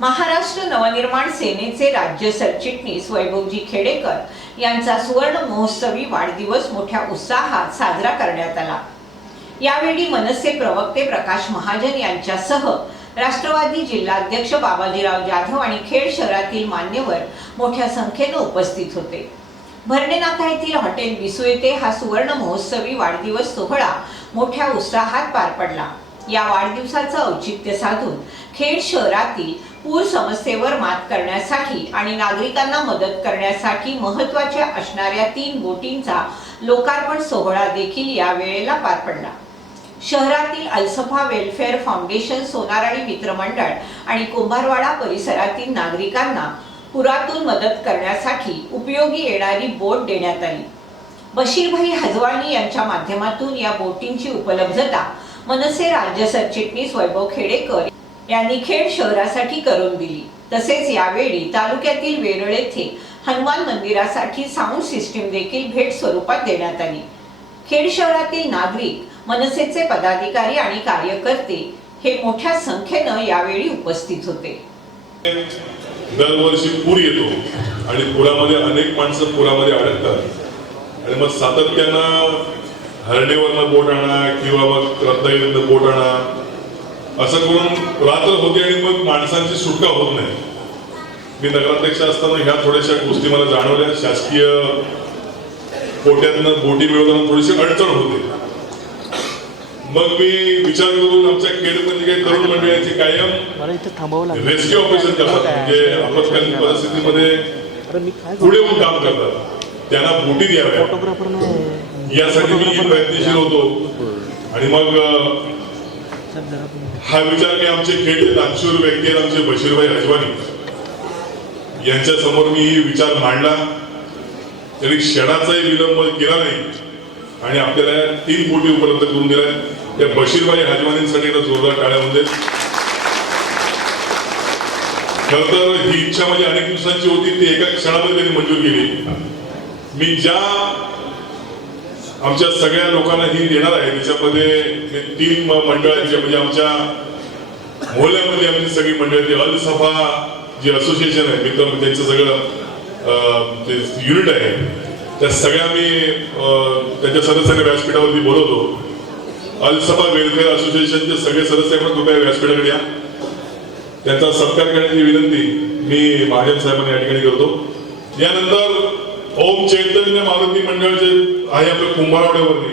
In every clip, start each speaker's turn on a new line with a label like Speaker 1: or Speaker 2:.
Speaker 1: महाराष्ट्र नवनिर्माण सेनेचे राज्य सरचिटणीस वैभवजी खेडेकर यांचा सुवर्ण महोत्सवी वाढदिवस मोठ्या उत्साहात साजरा करण्यात आला. यावेळी मनसे प्रवक्ते प्रकाश महाजन यांच्यासह राष्ट्रवादी जिल्हाध्यक्ष बाबाजीराव जाधव आणि खेड शहरातील मान्यवर मोठ्या संख्येनं उपस्थित होते. भरणे नाका येथील हॉटेल बिसू येथे हा सुवर्ण महोत्सवी वाढदिवस सोहळा मोठ्या उत्साहात पार पडला. या वाढदिवसाचं औचित्य साधून खेड शहरातील पूर समस्येवर मात करण्यासाठी आणि नागरिकांना मदत करण्यासाठी महत्त्वाच्या असणाऱ्या तीन बोटींचा लोकार्पण सोहळा देखील या वेळेला पार पडला. शहरातील अल्सफा वेलफेअर फाउंडेशन सोनाराणी मित्रमंडळ आणि कुंभारवाडा परिसरातील नागरिकांना पुरातून मदत करण्यासाठी उपयोगी येणारी बोट देण्यात आली. बशीरभाई हजवाणी यांच्या माध्यमातून या बोटींची उपलब्धता मनसे राज्य सरचिटणीस वैभव खेडेकर यांनी खेड शहरासाठी करून दिली. तसेच यावेळी तालुक्यातील वेरळ येथे हनुमान मंदिरासाठी साऊंड सिस्टीम देखील भेट स्वरूपात देण्यात आली. खेड शहरातील नागरिक मनसेचे पदाधिकारी आणि कार्यकर्ते हे मोठ्या संख्येनं यावेळी उपस्थित होते.
Speaker 2: दरवर्षी पूर येतो आणि पुरामध्ये अनेक माणसं पुरामध्ये अडकतात. आणि मग सातत्यानं हरणेवरनं बोट आणा किंवा मग रत्नागिरीतनं बोट आणा असं करून रात्र होते आणि मग माणसांची सुटका होत नाही. मी नगराध्यक्ष असताना ह्या थोड्याशा गोष्टी मला जाणवल्या. शासकीय कोट्यातनं बोटी मिळवताना थोडीशी अडचण होते. मग मी विचार करून आमच्या खेडमध्ये काही तरुण मंडळाची कायम रेस्क्यू ऑपरेशन करतात. म्हणजे आपत्कालीन परिस्थितीमध्ये पुढे काम करतात. त्यांना बोटी द्याव्या. यासाठी मी प्रयत्नशील होतो. आणि मग हा विचार मी आमचे खेळ दानशूर व्यक्ती आहेत आमचे बशीरभाई हजवानी यांच्या समोर मी ही विचार मांडला. त्यांनी क्षणाचाही विलंब केला नाही. आणि आपल्याला तीन बोटी उपलब्ध करून दिल्या. त्या बशीरभाई हजवानींसाठी जोरदार टाळ्यामध्ये खर तर ही इच्छा माझी अनेक दिवसांची होती. ती एका क्षणामध्ये त्यांनी मंजूर केली. मी ज्या आमच्या सगळ्या लोकांना ही देणार आहे त्याच्यामध्ये हे तीन मंडळांचे म्हणजे आमच्या मोहल्यामध्ये आमची सगळी मंडळ ती अल सफा जे असोसिएशन आहे मित्र त्यांचं सगळं अं, ते युनिट आहे. त्या सगळ्या मी अं, त्यांच्या सदस्यांना व्यासपीठावरती बोलवतो. अल सफा वेलफेअर असोसिएशनचे सगळे सदस्य पण कृपया व्यासपीठाकडे या. त्यांचा सत्कार करण्याची विनंती मी महाजन साहेबांना या ठिकाणी करतो. यानंतर ओम चैतन्य मारुती मंडळाचे आहे आपलं कुंभारवाड्यावरती.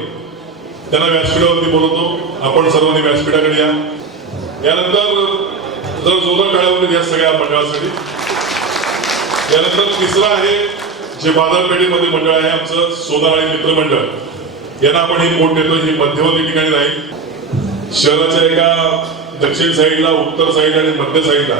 Speaker 2: त्यांना व्यासपीठावरती बोलवतो. आपण सर्वांनी व्यासपीठाकडे या. यानंतर जर जोरदार काळावरती या सगळ्या मंडळासाठी. यानंतर तिसरं आहे जे बाजारपेठेमध्ये मंडळ आहे आमचं सोनार आणि मित्रमंडळ यांना आपण हे पोट देतो ही मध्यवर्ती ठिकाणी राहील. शहराच्या एका दक्षिण साईडला उत्तर साईडला आणि मध्य साईडला